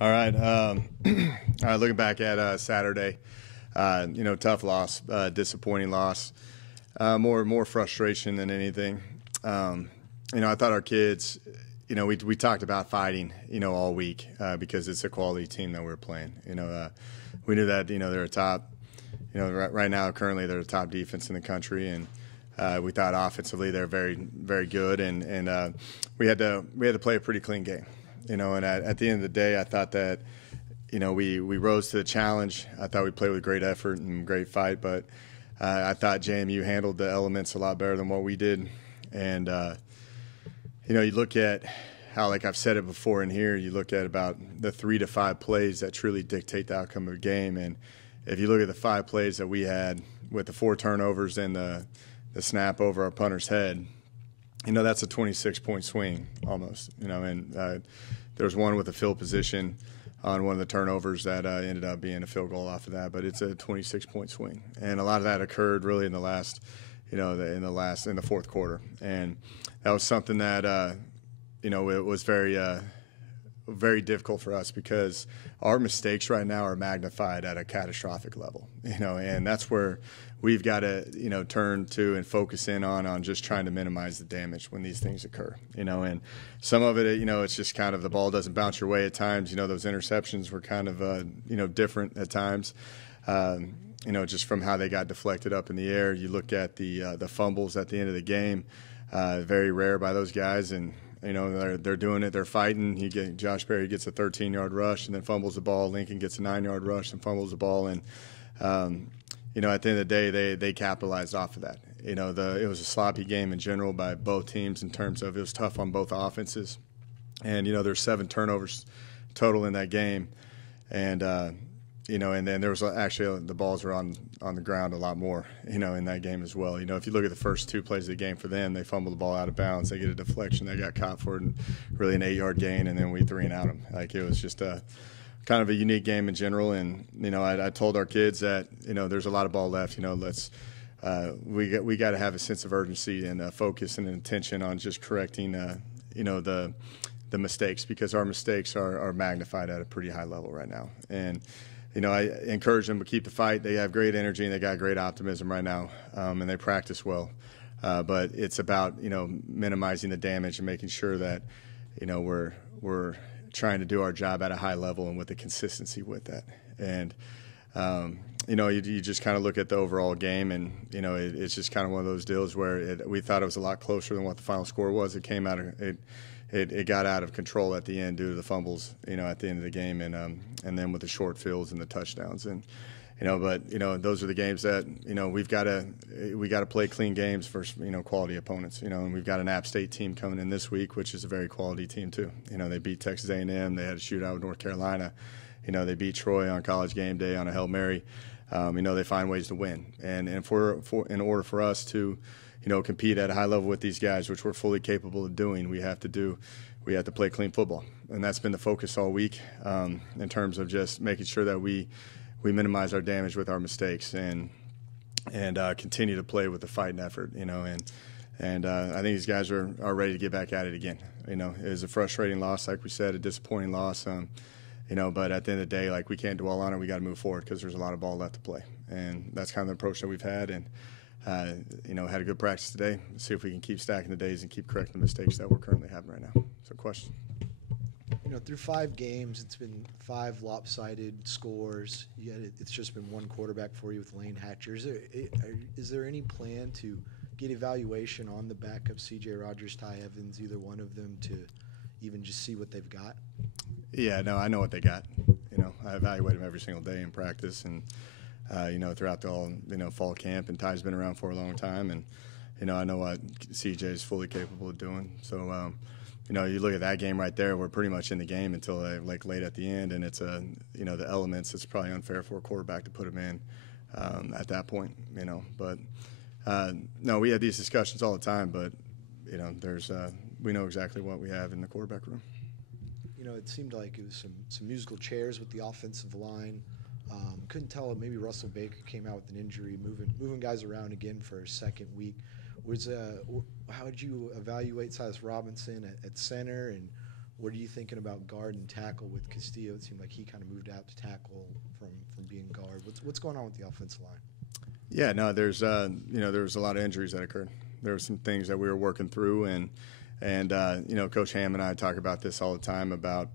All right. All right. Looking back at Saturday, tough loss, disappointing loss, more frustration than anything. I thought our kids, we talked about fighting, all week because it's a quality team that we're playing. We knew that they're a top, right now currently they're the top defense in the country, and we thought offensively they're very very good, and we had to play a pretty clean game. And at the end of the day, I thought that, we rose to the challenge. I thought we played with great effort and great fight, but I thought JMU handled the elements a lot better than what we did. And, you look at how, like I've said it before in here, you look at about the 3 to 5 plays that truly dictate the outcome of a game. And if you look at the 5 plays that we had with the 4 turnovers and the snap over our punter's head, that's a 26-point swing almost, and there was one with a field position on one of the turnovers that ended up being a field goal off of that, but it's a 26-point swing. And a lot of that occurred really in the last, in the fourth quarter. And that was something that, it was very, very difficult for us because our mistakes right now are magnified at a catastrophic level, and that's where we've got to, turn to and focus in on just trying to minimize the damage when these things occur, and some of it, it's just kind of the ball doesn't bounce your way at times. Those interceptions were kind of, different at times, just from how they got deflected up in the air. You look at the fumbles at the end of the game, very rare by those guys, and they're doing it. They're fighting. Josh Berry gets a 13-yard rush and then fumbles the ball. Lincoln gets a 9-yard rush and fumbles the ball. And at the end of the day, they capitalized off of that. It was a sloppy game in general by both teams in terms of it was tough on both offenses. And there's 7 turnovers total in that game, and and then there was actually the balls were on the ground a lot more, in that game as well. If you look at the first 2 plays of the game for them, they fumble the ball out of bounds. They get a deflection. They got caught for really an 8-yard gain, and then we 3-and-out them. Like, it was just a kind of a unique game in general. And, I told our kids that, there's a lot of ball left. We got to have a sense of urgency and focus and intention on just correcting, the mistakes, because our mistakes are magnified at a pretty high level right now. And I encourage them to keep the fight. They have great energy and they got great optimism right now, and they practice well. But it's about minimizing the damage and making sure that we're trying to do our job at a high level and with the consistency with that. And you just kind of look at the overall game, and it's just kind of one of those deals where we thought it was a lot closer than what the final score was. It came out of it. It got out of control at the end due to the fumbles, at the end of the game, and then with the short fields and the touchdowns, and but those are the games that we got to play clean games for quality opponents, and we've got an App State team coming in this week, which is a very quality team too. They beat Texas A&M, they had a shootout with North Carolina, they beat Troy on College Game Day on a Hail Mary. They find ways to win, and in order for us to compete at a high level with these guys, which we're fully capable of doing, we have to play clean football. And that's been the focus all week, in terms of just making sure that we minimize our damage with our mistakes and continue to play with the fight and effort, and I think these guys are ready to get back at it again. It was a frustrating loss, like we said, a disappointing loss, but at the end of the day, like, we can't dwell on it. We got to move forward because there's a lot of ball left to play, and that's kind of the approach that we've had. And had a good practice today. See if we can keep stacking the days and keep correcting the mistakes that we're currently having right now. So, question. Through 5 games, it's been 5 lopsided scores. Yet it's just been one quarterback for you with Lane Hatcher. Is there any plan to get evaluation on the back of C.J. Rogers, Ty Evans, either one of them, to even just see what they've got? Yeah, no, I know what they got. I evaluate them every single day in practice, and throughout the whole, fall camp, and Ty's been around for a long time, and, I know what CJ is fully capable of doing. So, you look at that game right there, we're pretty much in the game until late at the end, and it's the elements, it's probably unfair for a quarterback to put him in at that point, But, no, we have these discussions all the time, but, we know exactly what we have in the quarterback room. It seemed like it was some musical chairs with the offensive line. Couldn't tell if maybe Russell Baker came out with an injury, moving guys around again for a second week. How did you evaluate Silas Robinson at center, and What are you thinking about guard and tackle with Castillo? It seemed like he kind of moved out to tackle from being guard. What's going on with the offensive line? Yeah, no, there's there was a lot of injuries that occurred. There were some things that we were working through, and Coach Ham and I talk about this all the time about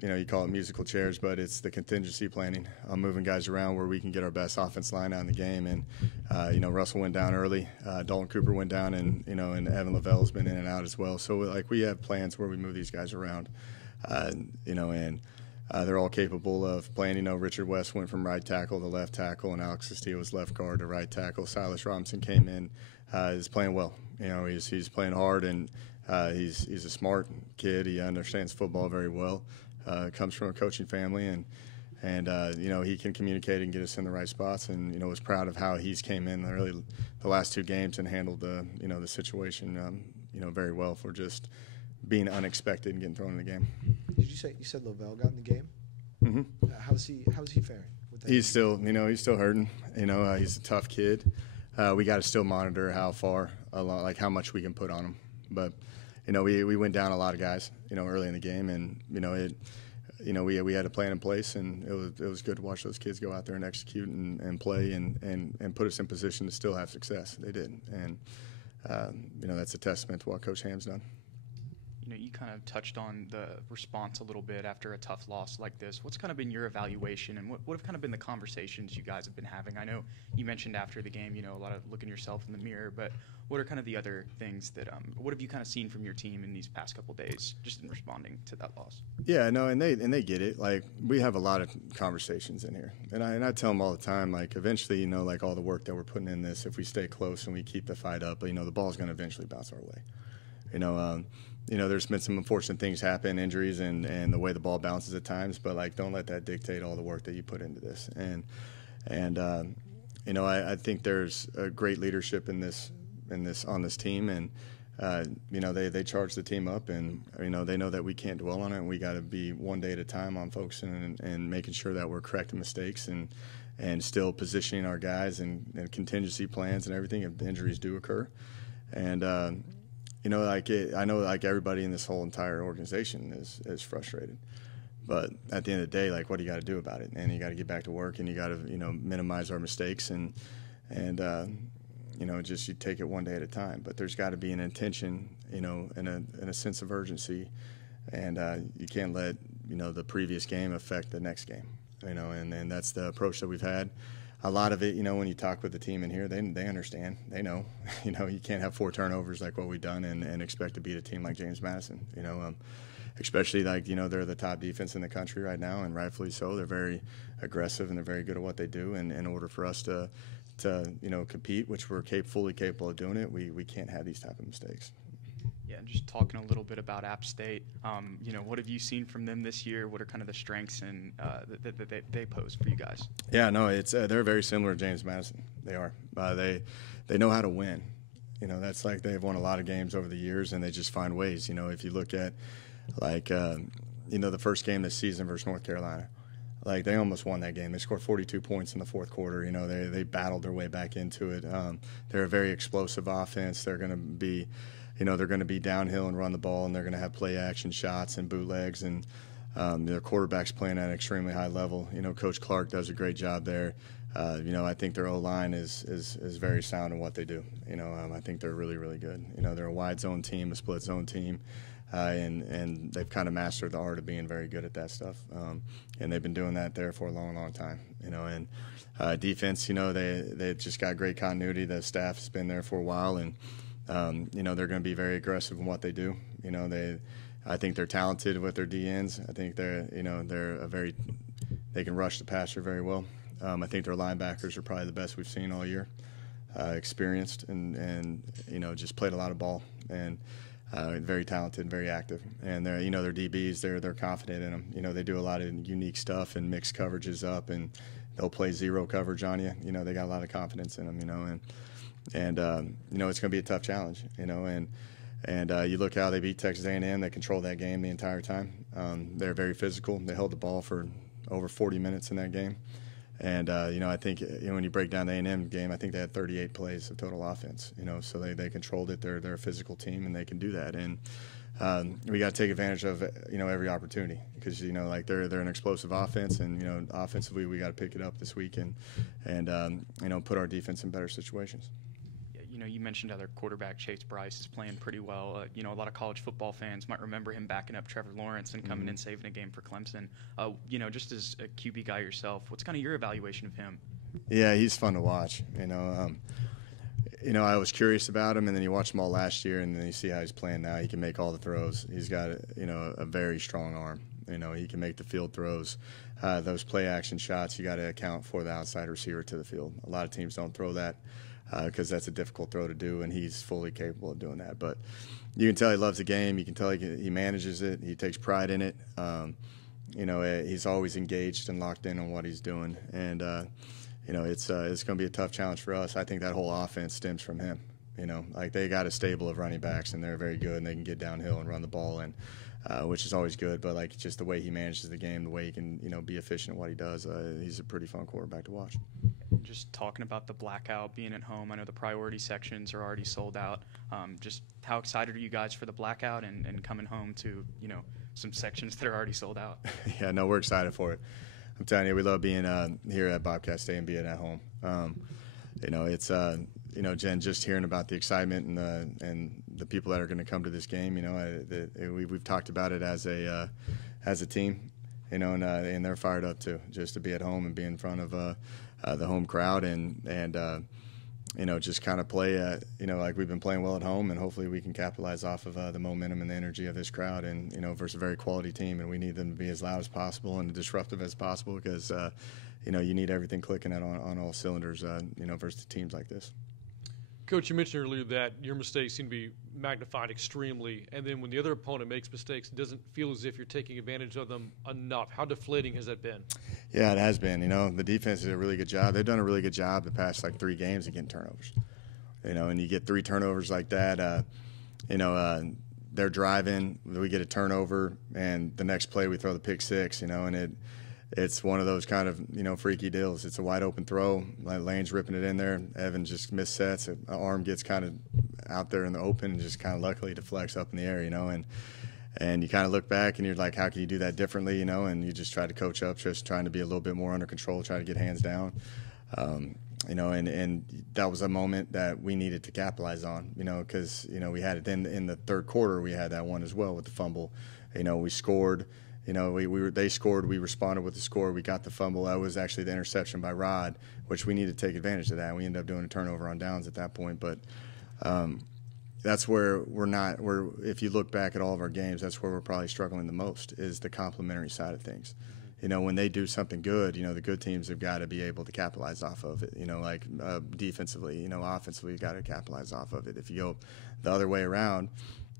you call it musical chairs, but it's the contingency planning on moving guys around where we can get our best offense line out in the game. And Russell went down early, Dalton Cooper went down, and Evan Lavelle's been in and out as well. So we have plans where we move these guys around, and they're all capable of playing. Richard West went from right tackle to left tackle, and Alex Castillo was left guard to right tackle. Silas Robinson came in, is playing well. He's playing hard, and he's a smart kid. He understands football very well. Comes from a coaching family, and he can communicate and get us in the right spots. And was proud of how he's came in really the last two games and handled the situation very well for just being unexpected and getting thrown in the game. Did you said Lavelle got in the game? Mm-hmm. How's he faring? He's still hurting. He's a tough kid. We got to still monitor how far along, like how much we can put on him. But we went down a lot of guys early in the game, and we had a plan in place, and it was good to watch those kids go out there and execute and play and put us in position to still have success. They did, and that's a testament to what Coach Ham's done. You kind of touched on the response a little bit after a tough loss like this. What's kind of been your evaluation, and what have kind of been the conversations you guys have been having? I know you mentioned after the game, a lot of looking yourself in the mirror, but what are kind of the other things that what have you kind of seen from your team in these past couple of days just in responding to that loss? Yeah, no, and they get it. Like, we have a lot of conversations in here, and I tell them all the time, like, eventually, like all the work that we're putting in this, if we stay close and we keep the fight up, the ball's going to eventually bounce our way. There's been some unfortunate things happen, injuries, and the way the ball bounces at times. But don't let that dictate all the work that you put into this. I think there's a great leadership on this team, and they charge the team up, and they know that we can't dwell on it, and we got to be one day at a time on focusing and making sure that we're correcting mistakes and still positioning our guys and contingency plans and everything if the injuries do occur. And I know everybody in this whole entire organization is frustrated, but at the end of the day, what do you got to do about it? And you got to get back to work, and you got to minimize our mistakes and just you take it one day at a time. But there's got to be an intention, and a sense of urgency, and you can't let the previous game affect the next game, and that's the approach that we've had. A lot of it, when you talk with the team in here, they understand. They know, you can't have 4 turnovers like what we've done and expect to beat a team like James Madison. Especially they're the top defense in the country right now, and rightfully so. They're very aggressive and they're very good at what they do. And in order for us to compete, which we're fully capable of doing it, we can't have these type of mistakes. Yeah, and just talking a little bit about App State, what have you seen from them this year? What are kind of the strengths and that they pose for you guys? Yeah, no, it's they're very similar to James Madison. They are. They know how to win. That's they've won a lot of games over the years, and they just find ways. If you look at the first game this season versus North Carolina, they almost won that game. They scored 42 points in the fourth quarter. They battled their way back into it. They're a very explosive offense. They're going to be they're going to be downhill and run the ball, and they're going to have play-action shots and bootlegs, and their quarterback's playing at an extremely high level. Coach Clark does a great job there. I think their O-line is very sound in what they do. I think they're really, really good. They're a wide zone team, a split zone team, and they've kind of mastered the art of being very good at that stuff. And they've been doing that there for a long, long time. And defense, they just got great continuity. The staff has been there for a while, and they're going to be very aggressive in what they do. I think they're talented with their DNs. I think they can rush the passer very well. I think their linebackers are probably the best we've seen all year. Experienced and just played a lot of ball, and very talented, very active. And their DBs, they're confident in them. They do a lot of unique stuff and mix coverages up, and they'll play zero coverage on you. They got a lot of confidence in them. And it's going to be a tough challenge, and you look how they beat Texas A&M. They controlled that game the entire time. They're very physical. They held the ball for over 40 minutes in that game. And, I think when you break down the A&M game, I think they had 38 plays of total offense, so they controlled it. They're a physical team, and they can do that. And, we got to take advantage of every opportunity because like they're an explosive offense, and offensively we got to pick it up this week and put our defense in better situations. You mentioned other quarterback Chase Bryce is playing pretty well. A lot of college football fans might remember him backing up Trevor Lawrence and coming in saving a game for Clemson. Just as a QB guy yourself, what's kind of your evaluation of him? Yeah, he's fun to watch. I was curious about him, and then you watch him all last year, and then you see how he's playing now. He can make all the throws. He's got a very strong arm. He can make the field throws. Those play action shots, you got to account for the outside receiver to the field. A lot of teams don't throw that because that's a difficult throw to do, and he's fully capable of doing that. But you can tell he loves the game. You can tell he manages it. He takes pride in it. He's always engaged and locked in on what he's doing, and it's going to be a tough challenge for us. I think that whole offense stems from him. Like they got a stable of running backs, and they're very good, and they can get downhill and run the ball, which is always good. But like just the way he manages the game, the way he can be efficient in what he does, he's a pretty fun quarterback to watch. Just talking about the blackout, being at home, I know the priority sections are already sold out. Just how excited are you guys for the blackout and coming home to some sections that are already sold out? Yeah, no, we're excited for it. I'm telling you, we love being here at Bobcat State and being at home. It's Jen, just hearing about the excitement and the people that are going to come to this game. We've talked about it as a team, and they're fired up too, just to be at home and be in front of the home crowd and just kind of play like we've been playing well at home, and hopefully we can capitalize off of the momentum and the energy of this crowd, and versus a very quality team, and we need them to be as loud as possible and disruptive as possible because you need everything clicking on all cylinders versus teams like this. Coach, you mentioned earlier that your mistakes seem to be magnified extremely, and then when the other opponent makes mistakes, it doesn't feel as if you're taking advantage of them enough. How deflating has that been? Yeah, it has been. The defense did a really good job. They've done a really good job the past 3 games of getting turnovers. And you get 3 turnovers like that. They're driving, we get a turnover, and the next play we throw the pick six. And it's one of those kind of freaky deals. It's a wide open throw. Lane's ripping it in there. Evan just missets. An arm gets kind of out there in the open and just kind of luckily deflects up in the air. And you kind of look back and you're like, how can you do that differently? And you just try to coach up, just trying to be a little bit more under control, try to get hands down. And that was a moment that we needed to capitalize on. Because we had it in the third quarter. We had that one as well with the fumble. We scored. They scored. We responded with the score. We got the fumble. That was actually the interception by Rod, which we needed to take advantage of that. We ended up doing a turnover on downs at that point. But that's where if you look back at all of our games, that's where we're probably struggling the most is the complementary side of things. When they do something good, the good teams have got to be able to capitalize off of it. Like defensively, offensively, you got to capitalize off of it. If you go the other way around,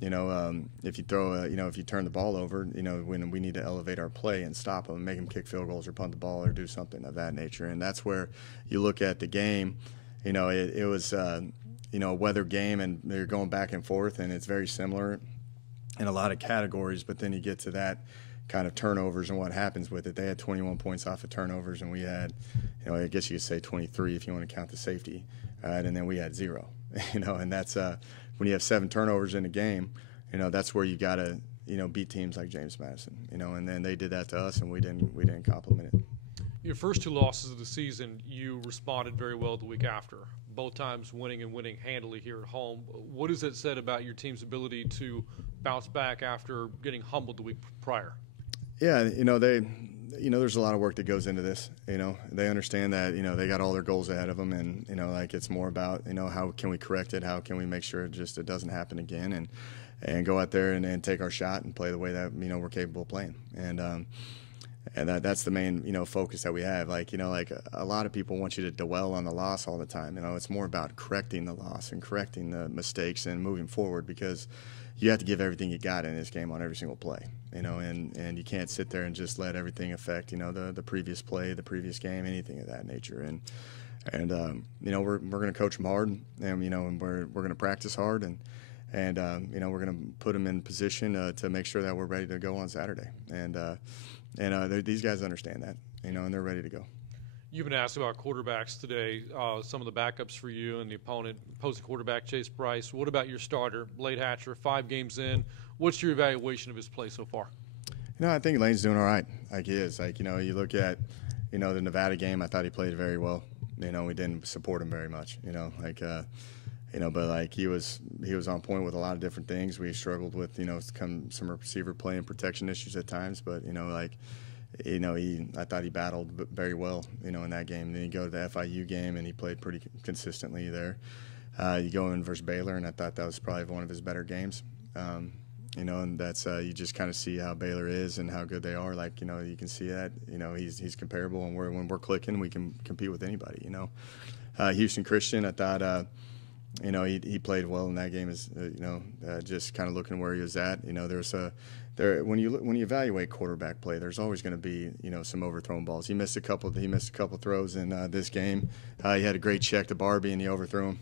if you throw, if you turn the ball over, when we need to elevate our play and stop them, make them kick field goals or punt the ball or do something of that nature. And that's where you look at the game. It was, a weather game, and they're going back and forth, and it's very similar in a lot of categories. But then you get to that kind of turnovers and what happens with it. They had 21 points off of turnovers, and we had, I guess you could say 23 if you want to count the safety, and then we had 0. And that's when you have 7 turnovers in a game, that's where you got to, beat teams like James Madison, and then they did that to us, and we didn't compliment it. Your first 2 losses of the season, you responded very well the week after, both times winning handily here at home. What has that said about your team's ability to bounce back after getting humbled the week prior? Yeah, there's a lot of work that goes into this. They understand that, they got all their goals ahead of them, and, it's more about, how can we correct it? How can we make sure it doesn't happen again, and go out there and take our shot and play the way that, we're capable of playing. And that's the main, focus that we have. Like a lot of people want you to dwell on the loss all the time. It's more about correcting the loss and correcting the mistakes and moving forward, because you have to give everything you got in this game on every single play, and you can't sit there and just let everything affect, the previous play, the previous game, anything of that nature. And we're going to coach them hard, and we're going to practice hard, and we're going to put them in position to make sure that we're ready to go on Saturday. And these guys understand that, and they're ready to go. You've been asked about quarterbacks today, some of the backups for you and the opposing quarterback, Chase Bryce. What about your starter, Blade Hatcher, 5 games in? What's your evaluation of his play so far? I think Lane's doing all right. Like he is. Like, you look at, the Nevada game, I thought he played very well. We didn't support him very much, but like he was on point with a lot of different things. We struggled with, some receiver play and protection issues at times, but, I thought he battled very well, in that game. Then you go to the FIU game, and he played pretty consistently there. You go in versus Baylor, and I thought that was probably one of his better games. And that's you just kind of see how Baylor is and how good they are. Like, you can see that, he's comparable, and when we're clicking, we can compete with anybody. Houston Christian, I thought, he played well in that game. Just kind of looking where he was at. When you evaluate quarterback play, there's always going to be some overthrown balls. He missed a couple throws in this game. He had a great check to Barbie, and he overthrew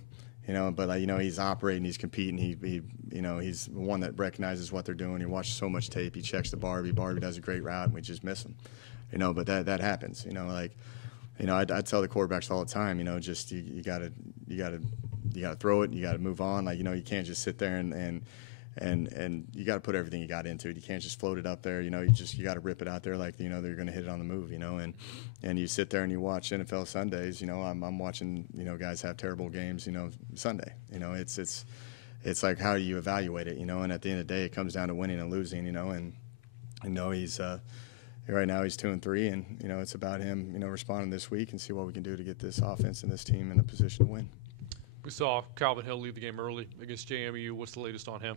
him. But he's operating, he's competing. He's one that recognizes what they're doing. He watches so much tape. He checks to Barbie. Barbie does a great route, and we just miss him. But that happens. I tell the quarterbacks all the time. Just you gotta throw it. You gotta move on. Like, you can't just sit there and you got to put everything you got into it. You can't just float it up there. You got to rip it out there like, they're going to hit it on the move, and you sit there and you watch NFL Sundays. I'm watching, guys have terrible games, Sunday. It's like, how do you evaluate it, and at the end of the day, it comes down to winning and losing, and he's right now he's 2-3, and, it's about him, responding this week and see what we can do to get this offense and this team in a position to win. We saw Calvin Hill leave the game early against JMU. What's the latest on him?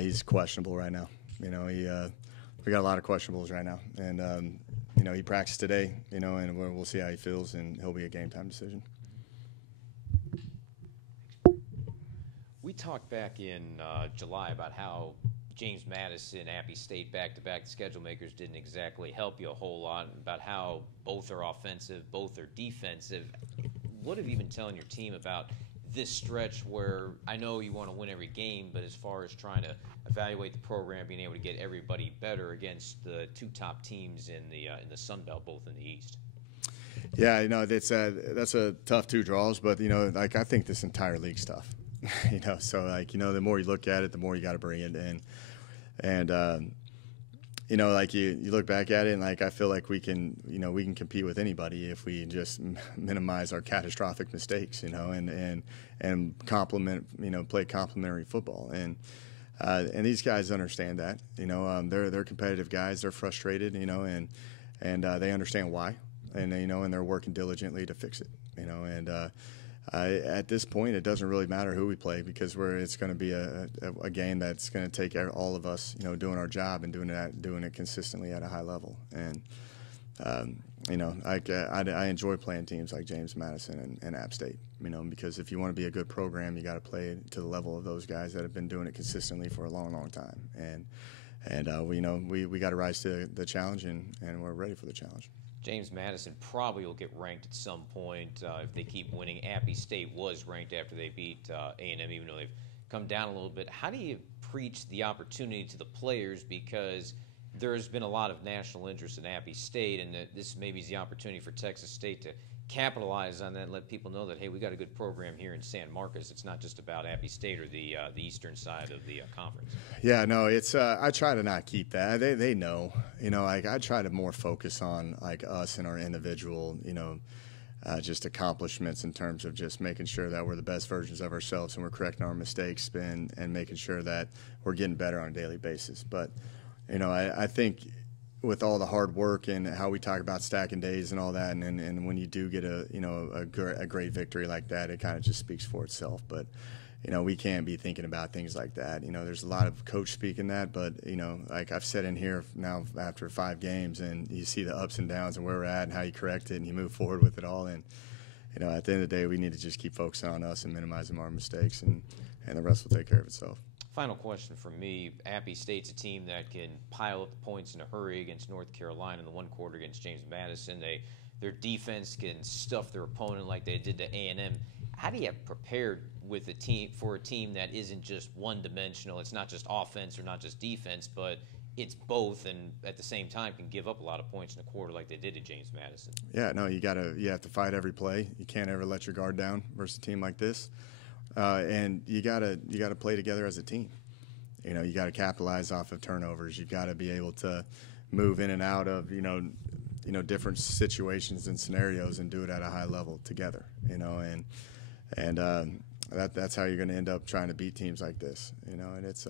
He's questionable right now. We got a lot of questionables right now, and he practiced today. And we'll see how he feels, and he'll be a game time decision. We talked back in July about how James Madison, Appy State back-to-back schedule makers didn't exactly help you a whole lot, about how both are offensive, both are defensive. What have you been telling your team about this stretch where I know you want to win every game, but as far as trying to evaluate the program, being able to get everybody better against the 2 top teams in the Sun Belt, both in the East? Yeah, that's a tough 2 draws, but I think this entire league's tough. So the more you look at it, the more you got to bring it in, and you look back at it, and I feel like we can compete with anybody if we just minimize our catastrophic mistakes, and play complementary football, and these guys understand that, they're competitive guys, they're frustrated, and they understand why, and and they're working diligently to fix it, and at this point, it doesn't really matter who we play, because it's going to be a game that's going to take all of us, doing our job and doing it consistently at a high level. And I enjoy playing teams like James Madison and App State, because if you want to be a good program, you got to play to the level of those guys that have been doing it consistently for a long, long time. And we got to rise to the challenge, and we're ready for the challenge. James Madison probably will get ranked at some point if they keep winning. Appy State was ranked after they beat A&M, even though they've come down a little bit. How do you preach the opportunity to the players? Because there's been a lot of national interest in Appy State, and this maybe is the opportunity for Texas State to capitalize on that and let people know that, hey, we got a good program here in San Marcos. It's not just about Appy State or the eastern side of the conference. Yeah, no, it's I try to not keep that. They know, I try to more focus on us and our individual, just accomplishments in terms of just making sure that we're the best versions of ourselves and we're correcting our mistakes and making sure that we're getting better on a daily basis. But I think with all the hard work and how we talk about stacking days and all that, and when you do get a great victory like that, it kind of just speaks for itself. But we can't be thinking about things like that. There's a lot of coach speaking that, but I've said in here now after 5 games, and you see the ups and downs and where we're at and how you correct it and you move forward with it all. And at the end of the day, we need to just keep focusing on us and minimizing our mistakes, and the rest will take care of itself. Final question from me. Appy State's a team that can pile up the points in a hurry against North Carolina in the 1 quarter against James Madison. Their defense can stuff their opponent like they did to A&M. How do you prepare with a team that isn't just one-dimensional? It's not just offense or not just defense, but it's both, and at the same time can give up a lot of points in a quarter like they did to James Madison. Yeah, no, you have to fight every play. You can't ever let your guard down versus a team like this, and you gotta play together as a team. You got to capitalize off of turnovers. You got to be able to move in and out of different situations and scenarios and do it at a high level together. That's how you're going to end up trying to beat teams like this. And it's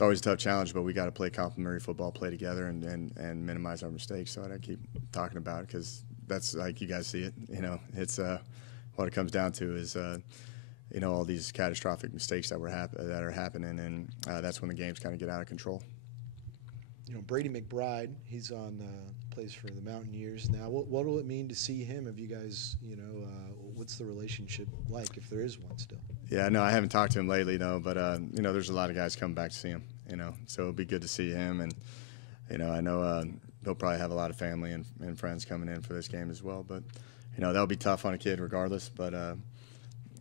always a tough challenge, but we got to play complementary football, play together, and minimize our mistakes. So I keep talking about it because that's like you guys see it. It's what it comes down to is all these catastrophic mistakes that are happening, and that's when the games kind of get out of control. Brady McBride, he's plays for the Mountaineers now. What will it mean to see him? Have you guys, what's the relationship like, if there is one still? Yeah, no, I haven't talked to him lately, no, but there's a lot of guys coming back to see him, so it'll be good to see him, and I know they'll probably have a lot of family and friends coming in for this game as well, but that'll be tough on a kid regardless, but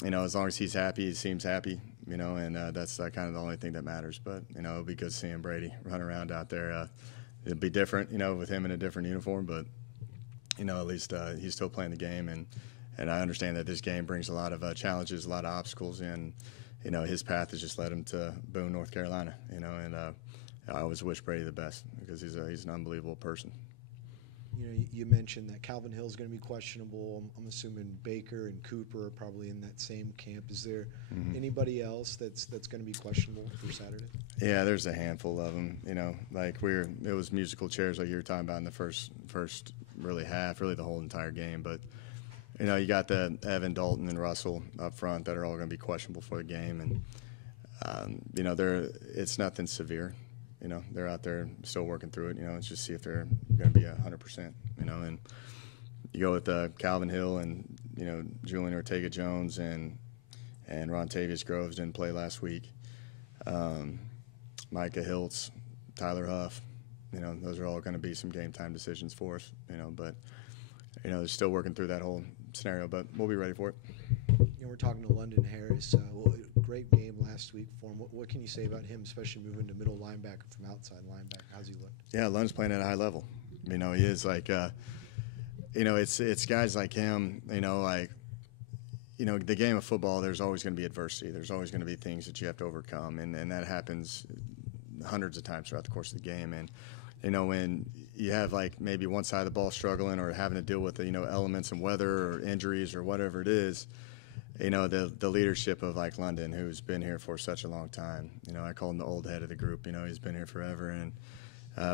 as long as he's happy, he seems happy, and that's kind of the only thing that matters. But it'll be good seeing Brady run around out there. It'll be different, with him in a different uniform, but at least he's still playing the game, and I understand that this game brings a lot of challenges, a lot of obstacles, and his path has just led him to Boone, North Carolina, and I always wish Brady the best because he's an unbelievable person. You mentioned that Calvin Hill is going to be questionable. I'm assuming Baker and Cooper are probably in that same camp. Is there anybody else that's going to be questionable for Saturday? Yeah, there's a handful of them. It was musical chairs like you were talking about in the first really half, really the whole entire game. But you got the Evan, Dalton, and Russell up front that are all going to be questionable for the game, and it's nothing severe. They're out there still working through it. Let's just see if they're going to be 100%. And you go with Calvin Hill and Julian Ortega-Jones and Rontavious Groves didn't play last week. Micah Hiltz, Tyler Huff. Those are all going to be some game time decisions for us. But they're still working through that whole scenario. But we'll be ready for it. We're talking to London Harris. Great game last week for him. What can you say about him, especially moving to middle linebacker from outside linebacker? How's he look? Yeah, Lund's playing at a high level. He is like, it's guys like him. The game of football. There's always going to be adversity. There's always going to be things that you have to overcome, and that happens hundreds of times throughout the course of the game. And when you have like maybe one side of the ball struggling or having to deal with elements and weather or injuries or whatever it is. The leadership of like London, who's been here for such a long time. I call him the old head of the group. He's been here forever, and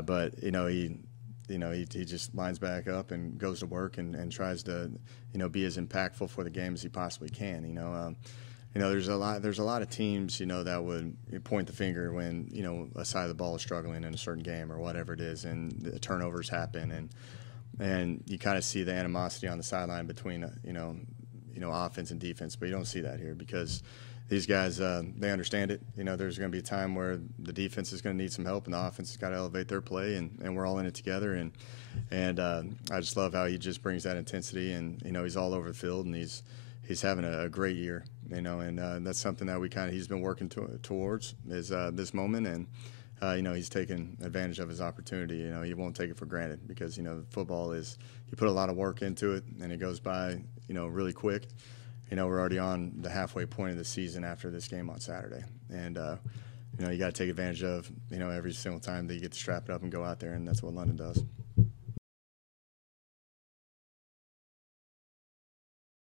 but he just lines back up and goes to work and tries to be as impactful for the game as he possibly can. There's a lot of teams that would point the finger when a side of the ball is struggling in a certain game or whatever it is, and the turnovers happen, and you kind of see the animosity on the sideline between offense and defense, but you don't see that here because these guys, they understand it. There's going to be a time where the defense is going to need some help and the offense has got to elevate their play, and we're all in it together. And I just love how he just brings that intensity, and he's all over the field, and he's having a great year. And that's something that he's been working towards is this moment, and he's taken advantage of his opportunity. He won't take it for granted because football is you put a lot of work into it, and it goes by really quick. We're already on the halfway point of the season after this game on Saturday, and you got to take advantage of every single time that you get to strap it up and go out there, and that's what London does.